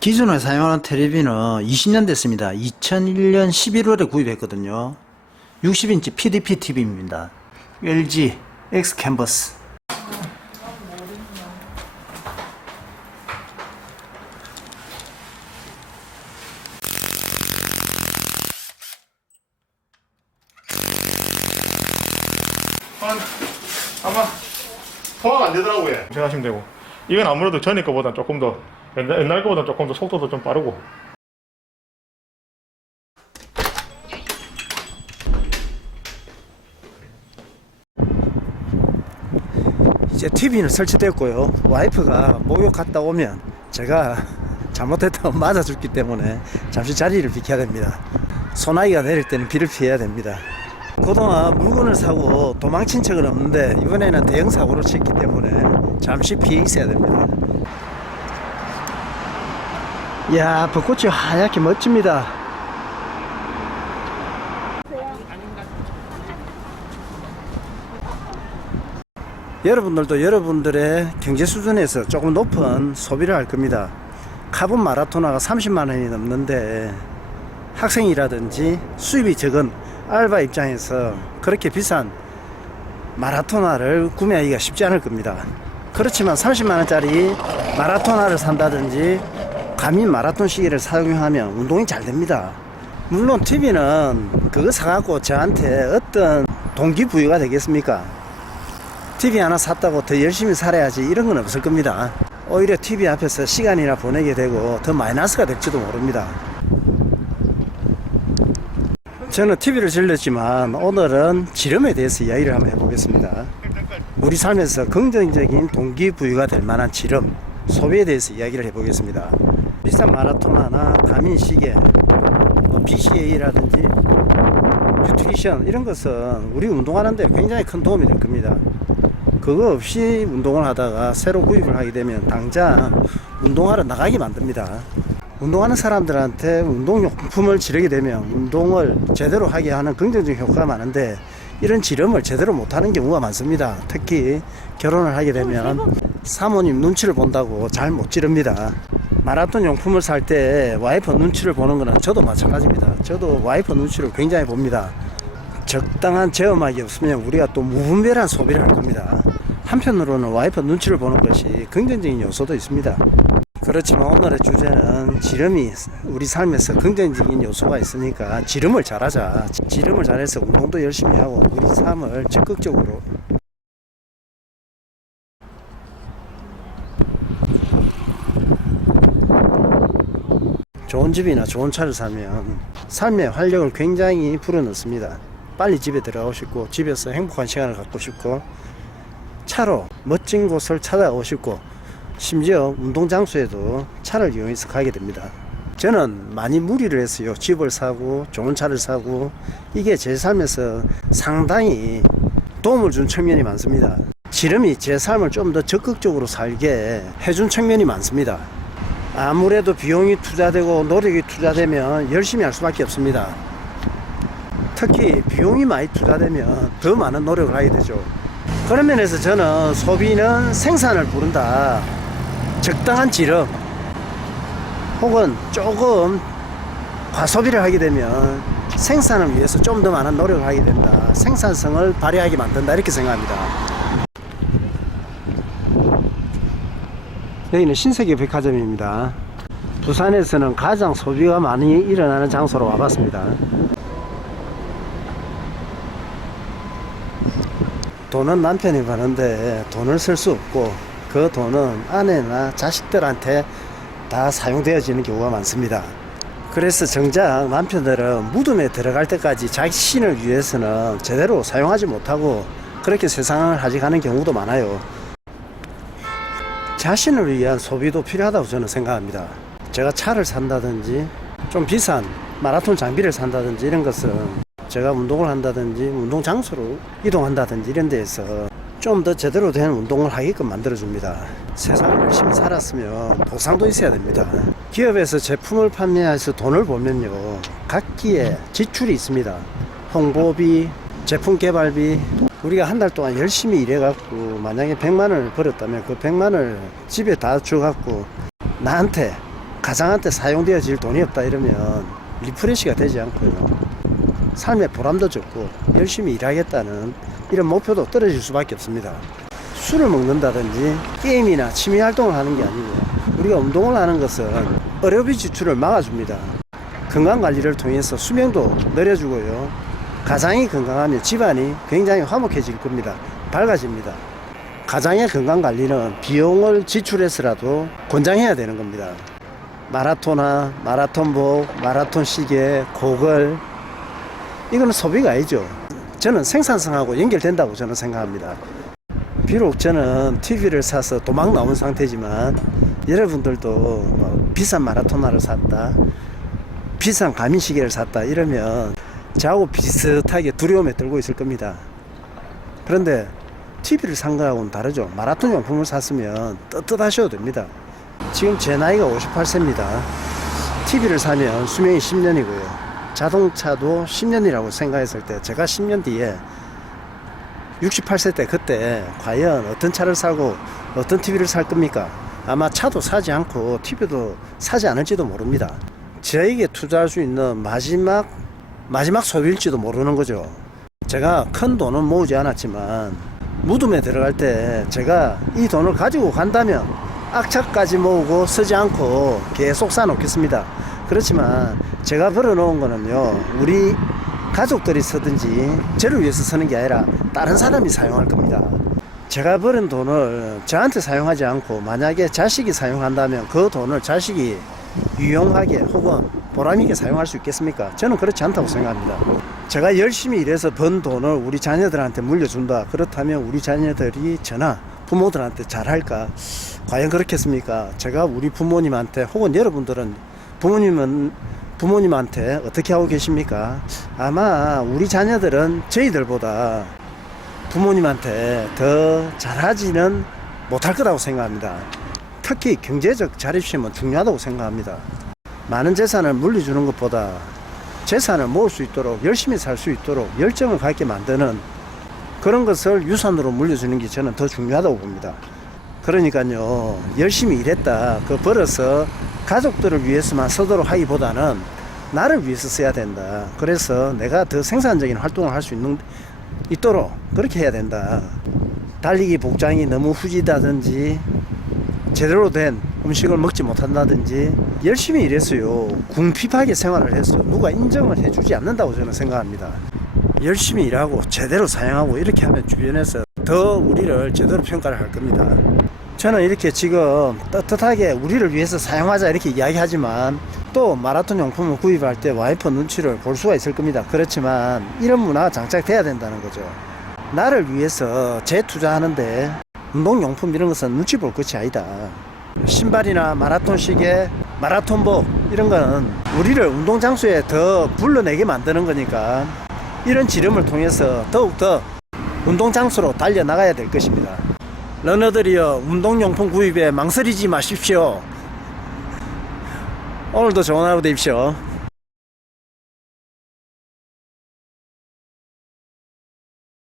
기존에 사용하는 테레비는 20년 됐습니다. 2001년 11월에 구입했거든요. 60인치 PDP TV입니다. LG X 캔버스. 아마 포화가 안 되더라고요. 생각하시면 되고, 이건 아무래도 전에 거보다 조금 더 옛날 거보다 조금 더 속도도 좀 빠르고. 이제 TV는 설치됐고요. 와이프가 목욕 갔다 오면 제가 잘못했다고 맞아줬기 때문에 잠시 자리를 비켜야 됩니다. 소나기가 내릴 때는 비를 피해야 됩니다. 그동안 물건을 사고 도망친 적은 없는데 이번에는 대형 사고를 쳤기 때문에 잠시 피해 있어야 됩니다. 이야, 벚꽃이 하얗게 멋집니다. 여러분들도 여러분들의 경제 수준에서 조금 높은 소비를 할 겁니다. 카본 마라토나가 30만원이 넘는데 학생이라든지 수입이 적은 알바 입장에서 그렇게 비싼 마라토나를 구매하기가 쉽지 않을 겁니다. 그렇지만 30만원짜리 마라토나를 산다든지 가민 마라톤 시계를 사용하면 운동이 잘 됩니다. 물론 TV는 그거 사갖고 저한테 어떤 동기부여가 되겠습니까? TV 하나 샀다고 더 열심히 살아야지 이런 건 없을 겁니다. 오히려 TV 앞에서 시간이나 보내게 되고 더 마이너스가 될지도 모릅니다. 저는 TV를 질렀지만 오늘은 지름에 대해서 이야기를 한번 해보겠습니다. 우리 삶에서 긍정적인 동기부여가 될 만한 지름, 소비에 대해서 이야기를 해보겠습니다. 비싼 마라토나나 가민 시계, BCA라든지 뉴트리션 이런 것은 우리 운동하는데 굉장히 큰 도움이 될 겁니다. 그거 없이 운동을 하다가 새로 구입을 하게 되면 당장 운동하러 나가게 만듭니다. 운동하는 사람들한테 운동용품을 지르게 되면 운동을 제대로 하게 하는 긍정적인 효과가 많은데 이런 지름을 제대로 못하는 경우가 많습니다. 특히 결혼을 하게 되면 사모님 눈치를 본다고 잘 못 지릅니다. 마라톤 용품을 살 때 와이프 눈치를 보는 거는 저도 마찬가지입니다. 저도 와이프 눈치를 굉장히 봅니다. 적당한 제어막이 없으면 우리가 또 무분별한 소비를 할 겁니다. 한편으로는 와이프 눈치를 보는 것이 긍정적인 요소도 있습니다. 그렇지만 오늘의 주제는 지름이 우리 삶에서 긍정적인 요소가 있으니까 지름을 잘하자. 지름을 잘해서 운동도 열심히 하고 우리 삶을 적극적으로 좋은 집이나 좋은 차를 사면 삶의 활력을 굉장히 불어넣습니다. 빨리 집에 들어가고 싶고 집에서 행복한 시간을 갖고 싶고 차로 멋진 곳을 찾아가고 싶고 심지어 운동 장소에도 차를 이용해서 가게 됩니다. 저는 많이 무리를 했어요. 집을 사고 좋은 차를 사고 이게 제 삶에서 상당히 도움을 준 측면이 많습니다. 지름이 제 삶을 좀 더 적극적으로 살게 해준 측면이 많습니다. 아무래도 비용이 투자되고 노력이 투자되면 열심히 할 수밖에 없습니다. 특히 비용이 많이 투자되면 더 많은 노력을 하게 되죠. 그런 면에서 저는 소비는 생산을 부른다. 적당한 지름 혹은 조금 과소비를 하게 되면 생산을 위해서 좀 더 많은 노력을 하게 된다. 생산성을 발휘하게 만든다. 이렇게 생각합니다. 여기는 신세계 백화점입니다. 부산에서는 가장 소비가 많이 일어나는 장소로 와봤습니다. 돈은 남편이 버는데 돈을 쓸 수 없고 그 돈은 아내나 자식들한테 다 사용되어지는 경우가 많습니다. 그래서 정작 남편들은 무덤에 들어갈 때까지 자신을 위해서는 제대로 사용하지 못하고 그렇게 세상을 가져가는 경우도 많아요. 자신을 위한 소비도 필요하다고 저는 생각합니다. 제가 차를 산다든지 좀 비싼 마라톤 장비를 산다든지 이런 것은 제가 운동을 한다든지 운동 장소로 이동한다든지 이런 데에서 좀 더 제대로 된 운동을 하게끔 만들어줍니다. 세상을 열심히 살았으면 보상도 있어야 됩니다. 기업에서 제품을 판매해서 돈을 벌면요 각기의 지출이 있습니다. 홍보비, 제품 개발비, 우리가 한 달 동안 열심히 일해갖고 만약에 100만원을 벌었다면 그 100만원을 집에 다 줘갖고 나한테 가장한테 사용되어질 돈이 없다 이러면 리프레시가 되지 않고요, 삶의 보람도 적고 열심히 일하겠다는 이런 목표도 떨어질 수밖에 없습니다. 술을 먹는다든지 게임이나 취미 활동을 하는 게 아니고 우리가 운동을 하는 것은 어려비 지출을 막아줍니다. 건강관리를 통해서 수명도 늘려주고요, 가장이 건강하면 집안이 굉장히 화목해질 겁니다. 밝아집니다. 가장의 건강관리는 비용을 지출해서라도 권장해야 되는 겁니다. 마라토나 마라톤복, 마라톤 시계, 고글, 이거는 소비가 아니죠. 저는 생산성하고 연결된다고 저는 생각합니다. 비록 저는 TV를 사서 도망 나온 상태지만 여러분들도 뭐 비싼 마라토나를 샀다, 비싼 가민시계를 샀다 이러면 저하고 비슷하게 두려움에 떨고 있을 겁니다. 그런데 TV를 산 거하고는 다르죠. 마라톤 용품을 샀으면 떳떳하셔도 됩니다. 지금 제 나이가 58세입니다. TV를 사면 수명이 10년이고요. 자동차도 10년이라고 생각했을 때 제가 10년 뒤에 68세 때 그때 과연 어떤 차를 사고 어떤 TV를 살 겁니까? 아마 차도 사지 않고 TV도 사지 않을지도 모릅니다. 저에게 투자할 수 있는 마지막 소비일지도 모르는 거죠. 제가 큰 돈은 모으지 않았지만 무덤에 들어갈 때 제가 이 돈을 가지고 간다면 악착까지 모으고 쓰지 않고 계속 쌓아놓겠습니다. 그렇지만 제가 벌어놓은 거는요, 우리 가족들이 쓰든지 저를 위해서 쓰는 게 아니라 다른 사람이 사용할 겁니다. 제가 벌은 돈을 저한테 사용하지 않고 만약에 자식이 사용한다면 그 돈을 자식이 유용하게 혹은 보람있게 사용할 수 있겠습니까? 저는 그렇지 않다고 생각합니다. 제가 열심히 일해서 번 돈을 우리 자녀들한테 물려준다, 그렇다면 우리 자녀들이 저나 부모들한테 잘할까? 과연 그렇겠습니까? 제가 우리 부모님한테 혹은 여러분들은 부모님한테 어떻게 하고 계십니까? 아마 우리 자녀들은 저희들보다 부모님한테 더 잘하지는 못할 거라고 생각합니다. 특히 경제적 자립심은 중요하다고 생각합니다. 많은 재산을 물려주는 것보다 재산을 모을 수 있도록, 열심히 살 수 있도록 열정을 갖게 만드는 그런 것을 유산으로 물려주는 게 저는 더 중요하다고 봅니다. 그러니까요, 열심히 일했다, 그 벌어서 가족들을 위해서만 쓰도록 하기보다는 나를 위해서 써야 된다. 그래서 내가 더 생산적인 활동을 할 수 있도록 그렇게 해야 된다. 달리기 복장이 너무 후지다든지 제대로 된 음식을 먹지 못한다든지 열심히 일했어요. 궁핍하게 생활을 했어요. 누가 인정을 해주지 않는다고 저는 생각합니다. 열심히 일하고 제대로 사용하고 이렇게 하면 주변에서 더 우리를 제대로 평가를 할 겁니다. 저는 이렇게 지금 떳떳하게 우리를 위해서 사용하자 이렇게 이야기하지만 또 마라톤 용품을 구입할 때 와이프 눈치를 볼 수가 있을 겁니다. 그렇지만 이런 문화가 장착돼야 된다는 거죠. 나를 위해서 재투자하는데 운동용품 이런 것은 눈치 볼 것이 아니다. 신발이나 마라톤 시계, 마라톤복 이런 거는 우리를 운동장소에 더 불러내게 만드는 거니까 이런 지름을 통해서 더욱더 운동장소로 달려나가야 될 것입니다. 러너들이여, 운동용품 구입에 망설이지 마십시오. 오늘도 좋은 하루 되십시오.